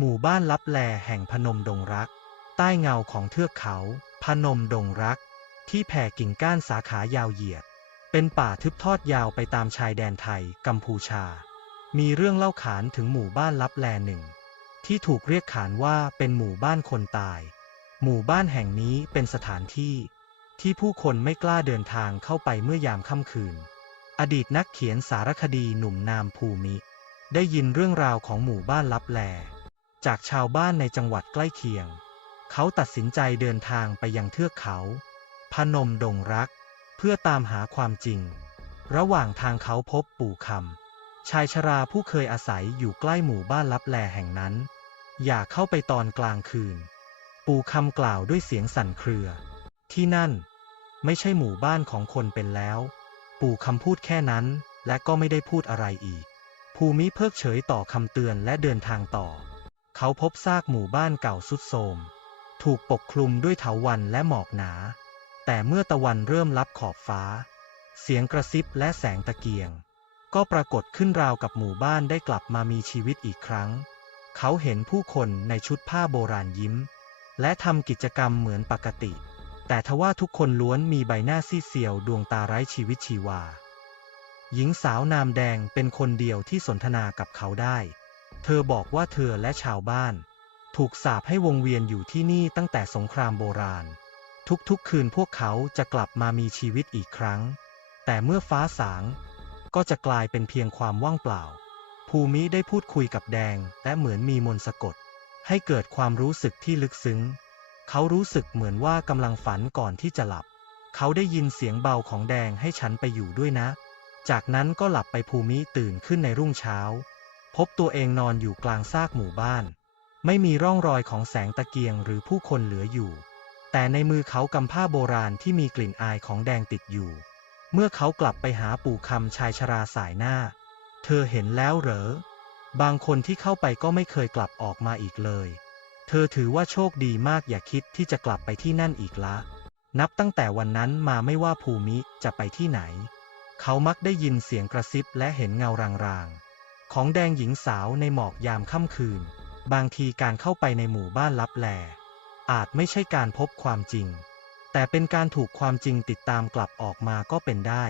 หมู่บ้านลับแลแห่งพนมดงรัก ใต้เงาของเทือกเขา พนมดงรัก ที่แผ่กิ่งก้านสาขายาวเหยียด เป็นป่าทึบทอดยาวไปตามชายแดนไทย กัมพูชา มีเรื่องเล่าขานถึงหมู่บ้านลับแลหนึ่ง ที่ถูกเรียกขานว่าเป็นหมู่บ้านคนตาย หมู่บ้านแห่งนี้เป็นสถานที่ ที่ผู้คนไม่กล้าเดินทางเข้าไปเมื่อยามค่ำคืน อดีตนักเขียนสารคดีหนุ่มนามภูมิ ได้ยินเรื่องราวของหมู่บ้านลับแล จากชาวบ้านในจังหวัดใกล้เคียง เขาตัดสินใจเดินทางไปยังเทือกเขา พนมดงรัก เพื่อตามหาความจริง ระหว่างทางเขาพบปู่คำชายชราผู้เคยอาศัยอยู่ใกล้หมู่บ้านลับแลแห่งนั้น อย่าเข้าไปตอนกลางคืน ปู่คำกล่าวด้วยเสียงสั่นเครือ ที่นั่น ไม่ใช่หมู่บ้านของคนเป็นแล้ว ปู่คำพูดแค่นั้นและก็ไม่ได้พูดอะไรอีก ภูมิเพิกเฉยต่อคำเตือนและเดินทางต่อ เขาพบซากหมู่บ้านเก่าสุดโทรม ถูกปกคลุมด้วยเถาวัลย์และหมอกหนา แต่เมื่อตะวันเริ่มลับขอบฟ้า เสียงกระซิบและแสงตะเกียง ก็ปรากฏขึ้นราวกับหมู่บ้านได้กลับมามีชีวิตอีกครั้ง เขาเห็นผู้คนในชุดผ้าโบราณยิ้ม และทำกิจกรรมเหมือนปกติ แต่ทว่าทุกคนล้วนมีใบหน้าซีเซียวดวงตาไร้ชีวิตชีวา หญิงสาวนามแดงเป็นคนเดียวที่สนทนากับเขาได้ เธอบอกว่าเธอและชาวบ้าน ถูกสาปให้วงเวียนอยู่ที่นี่ตั้งแต่สงครามโบราณ ทุกๆคืนพวกเขาจะกลับมามีชีวิตอีกครั้ง แต่เมื่อฟ้าสาง ก็จะกลายเป็นเพียงความว่างเปล่า ภูมิได้พูดคุยกับแดงและเหมือนมีมนต์สะกด ให้เกิดความรู้สึกที่ลึกซึ้ง เขารู้สึกเหมือนว่ากำลังฝันก่อนที่จะหลับ เขาได้ยินเสียงเบาของแดงให้ฉันไปอยู่ด้วยนะ จากนั้นก็หลับไปภูมิตื่นขึ้นในรุ่งเช้า พบตัวเองนอนอยู่กลางซากหมู่บ้าน ไม่มีร่องรอยของแสงตะเกียงหรือผู้คนเหลืออยู่ แต่ในมือเขากำผ้าโบราณที่มีกลิ่นอายของแดงติดอยู่ เมื่อเขากลับไปหาปู่คำชายชราสายหน้า เธอเห็นแล้วเหรอ บางคนที่เข้าไปก็ไม่เคยกลับออกมาอีกเลย เธอถือว่าโชคดีมากอย่าคิดที่จะกลับไปที่นั่นอีกละ นับตั้งแต่วันนั้นมาไม่ว่าภูมิจะไปที่ไหน เขามักได้ยินเสียงกระซิบและเห็นเงารางๆ ของแดงหญิงสาวในหมอกยามค่ำคืน บางทีการเข้าไปในหมู่บ้านลับแล อาจไม่ใช่การพบความจริง แต่เป็นการถูกความจริงติดตามกลับออกมาก็เป็นได้